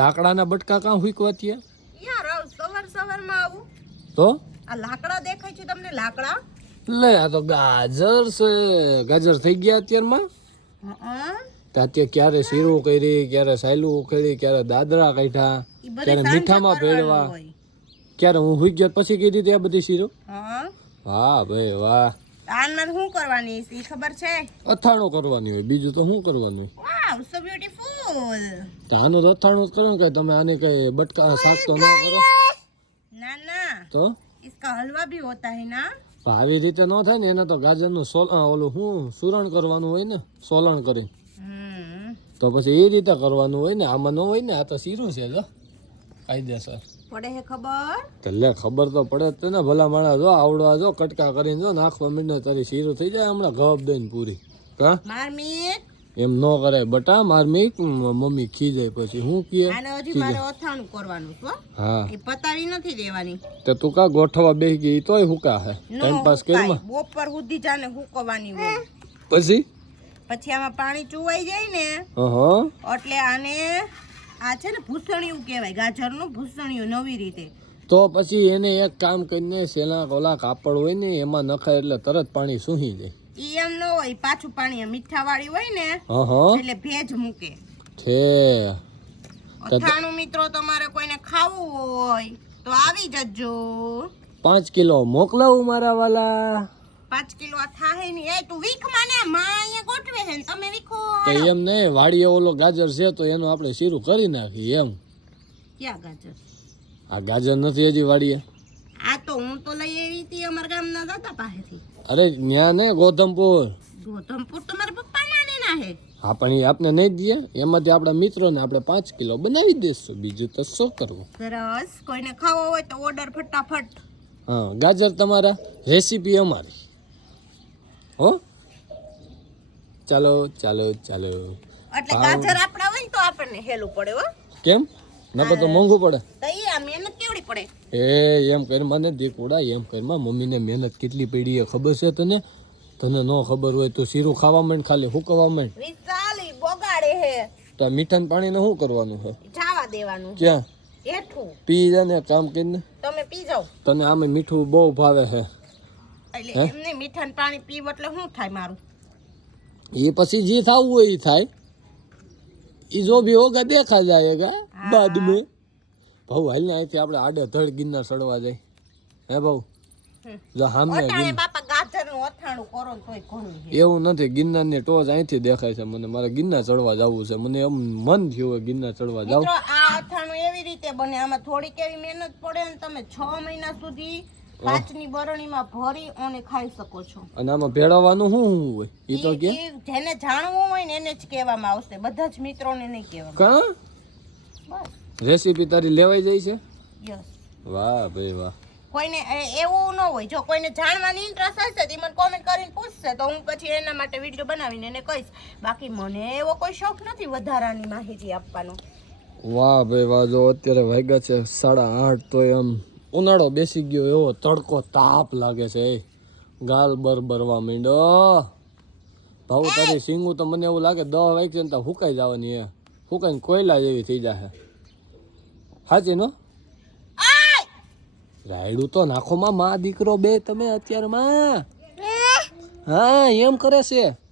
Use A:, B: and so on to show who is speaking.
A: લાકડાના બટકા કાં હુકવા ત્યાં
B: યાર આવ સવાર સવારમાં આવું.
A: તો?
B: આ લાકડા દેખાય છે તમને લાકડા?
A: લે આ તો ગાજર છે. ગાજર થઈ ગયા અત્યારમાં? ત્યાં ક્યારે શીરું કરી ક્યારે સાયલું ઉખેડી ક્યારે દાદરા કાઢ્યા ક્યારે મીઠામાં ભેળવા. ક્યારે હું હુઈ ગયા પછી કીધી હતી આ બધી શીરો?
B: હા.
A: વાહ ભાઈ વાહ.
B: આનમાં શું કરવાની ખબર છે?
A: અથાણું કરવાની હોય બીજું તો શું કરવાનું હોય?
B: વાવ સો બ્યુટીફુલ
A: તો આનું તો અથાણું જ કરો ને કઈ તમે આની કઈ બટકા શાક તો ન કરો
B: ના ના
A: તો
B: इसका हलवा भी होता है ना
A: તો આવી રીતે ન થાય ને એને તો ગાજરનું સોલ અ, ઓલું શું સુરણ કરવાનું હોય ને સોલણ કરી
B: हम्म
A: તો પછી એ રીતે કરવાનું હોય ને આમાં ન હોય ને આ તો શીરું છે જો કાયદેસર
B: પડે હે ખબર
A: તો લે ખબર તો પડે જ છે ને ભલા માણસ જો આવડવા જો કટકા કરીને જો નાખવા મીંડો તારી શીરું થઈ જાય હમણાં ગપ દઈને પૂરી કા
B: માર મીત
A: એમ ન કરાય. બટા માર મે મમ્મી ખી જાય પછી. હું કીએ
B: આને હજી મારે ઓથાણું કરવાનું છે હા. એ પતાવી નથી દેવાની.
A: તે તું કા ગોઠવા બેસી ગઈ? તોય હુકા હે. Time
B: pass.
A: કરીમાં
B: બપોર સુધી જાને હુકવાની હોય.
A: પછી?
B: પછી આમાં પાણી ચુવાઈ જાય ને એટલે આને આ છે ને ભૂસણિયું કહેવાય. ગાજરનું ભૂસણિયું નવી રીતે.
A: તો પછી એને એક કામ કરીને સેલા કોલા કાપડ હોય ને એમાં નખાય એટલે તરત પાણી સૂહી જાય.
B: ઈ એમ ન હોય પાછું પાણી મીઠા વાળી હોય ને એટલે ભેજ મૂકે.
A: છે.
B: અથાણું મિત્રો તમારે કોઈને ખાવું હોય તો આવી જજો.
A: પાંચ કિલો મોકલાવું મારા વાલા.
B: પાંચ કિલો આ થાહે ની એ તું વીખ માને માં અહીંયા ગોઠવે છે ને તમે વીખો
A: તો એમ નહીં વાડીએ ઓલો ગાજર છે તો એનું આપણે શીરું કરી નાખીએ એમ.
B: ક્યાં ગાજર?
A: આ ગાજર નથી હજી વાડીએ.
B: આ તો હું તો લઈ આવી હતી અમારા ગામના દાદા પાસેથી.
A: અરે ન્યા ને ગોધમપુર.
B: ગોધમપુર તો મારા પપ્પા ના ના હે.
A: હા પણ એ આપને નહીં દઈએ એમાંથી આપણા મિત્રોને આપણે પાંચ કિલો બનાવી દઈશું બીજું તો શું કરવું?
B: સરસ. કોઈને ખાવો હોય તો ઓર્ડર ફટાફટ.
A: હા ગાજર તમારા રેસીપી અમારી. હો? ચાલો ચાલો ચાલો.
B: એટલે ગાજર આપણા હોય ને તો આપણને હેલું પડે હો.
A: કેમ? નકર તો મોંઘું પડે.
B: તો એ આ મહેનત પડે.
A: એ એમ કરી ને દીકુડા એમ કરમાં મમ્મીને મહેનત કેટલી પડી એ ખબર છે તને? તને ન ખબર હોય તો શીરું ખાવા માંડ ખાલી હુકવા માંડ.
B: વિશાલ બોગાડે હે.
A: તો મીઠાન પાણીને શું કરવાનું છે?
B: જાવા દેવાનું.
A: ક્યાં?
B: હેઠું.
A: પી જા ને કામ કરીને.
B: તમે પી જાઓ.
A: તને આમે મીઠું બહુ ભાવે છે
B: એટલે એમને મીઠાન પાણી પીવ એટલે શું થાય મારું?
A: એ પછી જે થવું હોય એ થાય. એ જો બી હોગા દેખા જાય બાદ મેં ભાઉ હાલ ને અહીંથી આપણે આડે ધડ ગિરનાર ચડવા જાય. હે ભાઉ? જો સામે
B: બાપા ગાજર અથાણું કરો તોય ઘણું
A: એવું નથી ગિરનારની ટોચ અહીંથી દેખાય છે મને. મારે ગિરનાર ચડવા જવું છે. મને એમ મન થયું હોય ગિરનાર ચડવા જાવ.
B: આ અથાણું એવી રીતે બને. આમાં થોડીક એવી મહેનત પડે ને તમે છ મહિના સુધી કાચની બરણીમાં ભરી અને ખાઈ શકો છો.
A: અને આમાં ભેળવવાનું શું શું હોય? એ તો કે?
B: જેને જાણવું હોય ને એને જ કહેવામાં આવશે. બધા જ મિત્રોને નહીં કહેવામાં
A: કા?
B: બસ.
A: રેસીપી તારી લેવાઈ જાય છે?
B: યસ.
A: વાહ ભાઈ વાહ.
B: કોઈને એવું ન હોય. જો કોઈને જાણવાની ઇન્ટરેસ્ટ હશે તો મને કોમેન્ટ કરીને પૂછશે તો હું પછી એના માટે વીડિયો બનાવીને એને કહીશ. બાકી મને એવો કોઈ શોખ નથી વધારાની માહિતી આપવાનો.
A: વાહ ભાઈ વાહ જો અત્યારે વાગ્યા છે સાડા આઠ તો એમ ઉનાળો બેસી ગયો એવો તડકો તાપ લાગે છે એ. ગાલ બરબરવા માંડો ભાવ તારી સિંગું તો મને એવું લાગે દહ વાગશે ને તો હુકાઈ જવાની એ હુકાઈને કોયલા જેવી થઈ જશે સાચી નો? રાયડું તો નાખો માં દીકરો બે તમે અત્યારમાં. હા એમ કરે છે.